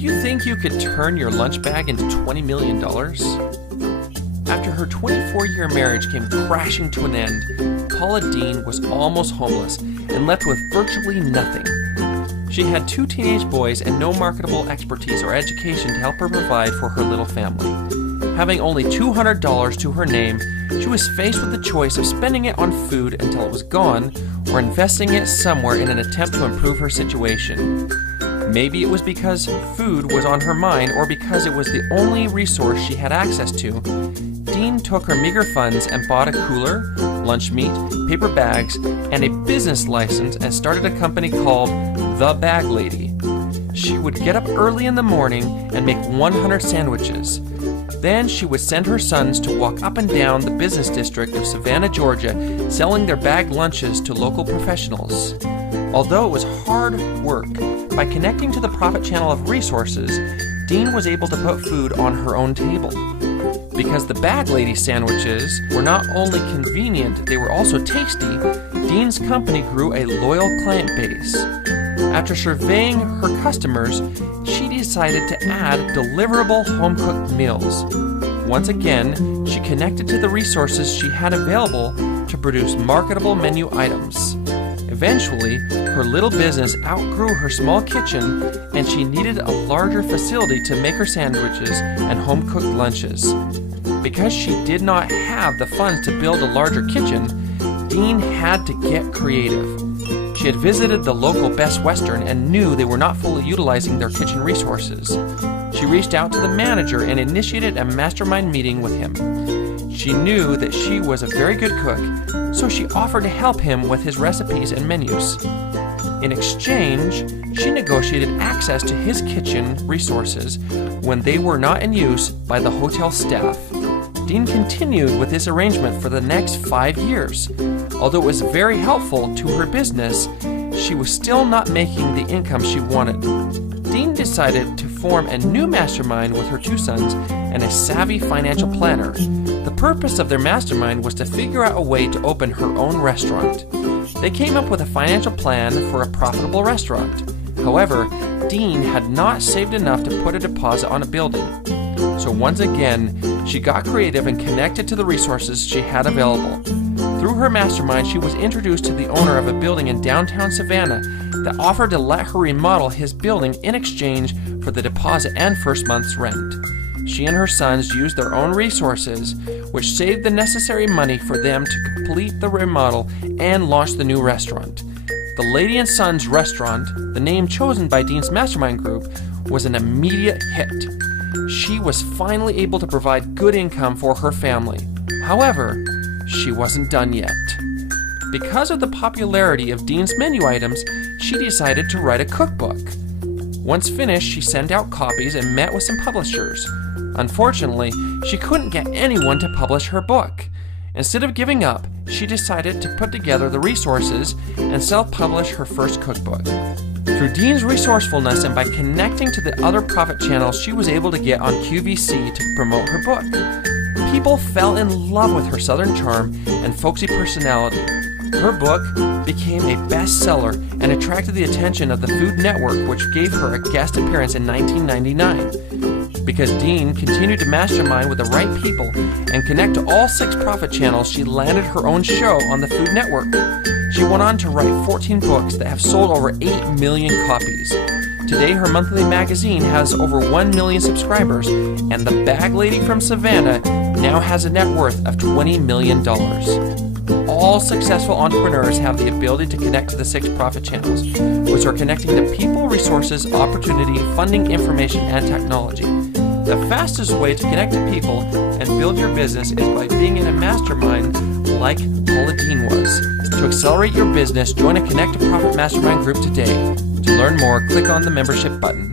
you think you could turn your lunch bag into $20 million? After her 24-year marriage came crashing to an end, Paula Dean was almost homeless and left with virtually nothing. She had 2 teenage boys and no marketable expertise or education to help her provide for her little family. Having only $200 to her name, she was faced with the choice of spending it on food until it was gone or investing it somewhere in an attempt to improve her situation. Maybe it was because food was on her mind or because it was the only resource she had access to. Dean took her meager funds and bought a cooler, lunch meat, paper bags, and a business license and started a company called The Bag Lady. She would get up early in the morning and make 100 sandwiches. Then she would send her sons to walk up and down the business district of Savannah, Georgia, selling their bagged lunches to local professionals. Although it was hard work, by connecting to the profit channel of resources, Dean was able to put food on her own table. Because the Bag Lady sandwiches were not only convenient, they were also tasty, Dean's company grew a loyal client base. After surveying her customers, she decided to add deliverable home-cooked meals. Once again, she connected to the resources she had available to produce marketable menu items. Eventually, her little business outgrew her small kitchen, and she needed a larger facility to make her sandwiches and home-cooked lunches. Because she did not have the funds to build a larger kitchen, Dean had to get creative. She had visited the local Best Western and knew they were not fully utilizing their kitchen resources. She reached out to the manager and initiated a mastermind meeting with him. She knew that she was a very good cook, so she offered to help him with his recipes and menus. In exchange, she negotiated access to his kitchen resources when they were not in use by the hotel staff. Dean continued with this arrangement for the next 5 years. Although it was very helpful to her business, she was still not making the income she wanted. Dean decided to form a new mastermind with her 2 sons and a savvy financial planner. The purpose of their mastermind was to figure out a way to open her own restaurant. They came up with a financial plan for a profitable restaurant. However, Dean had not saved enough to put a deposit on a building. So once again, she got creative and connected to the resources she had available. Through her mastermind, she was introduced to the owner of a building in downtown Savannah that offered to let her remodel his building in exchange for the deposit and first month's rent. She and her sons used their own resources, which saved the necessary money for them to complete the remodel and launch the new restaurant. The Lady and Sons restaurant, the name chosen by Dean's mastermind group, was an immediate hit. She was finally able to provide good income for her family. However, she wasn't done yet. Because of the popularity of Dean's menu items, she decided to write a cookbook. Once finished, she sent out copies and met with some publishers. Unfortunately, she couldn't get anyone to publish her book. Instead of giving up, she decided to put together the resources and self-publish her first cookbook. Through Dean's resourcefulness and by connecting to the other profit channels she was able to get on QVC to promote her book, people fell in love with her southern charm and folksy personality. Her book became a bestseller and attracted the attention of the Food Network, which gave her a guest appearance in 1999. Because Dean continued to mastermind with the right people and connect to all 6 profit channels, she landed her own show on the Food Network. She went on to write 14 books that have sold over 8 million copies. Today, her monthly magazine has over 1 million subscribers, and the Bag Lady from Savannah now has a net worth of $20 million. All successful entrepreneurs have the ability to connect to the 6 profit channels, which are connecting to people, resources, opportunity, funding, information, and technology. The fastest way to connect to people and build your business is by being in a mastermind like Paula Dean was. To accelerate your business, join a Connect to Profit Mastermind group today. To learn more, click on the membership button.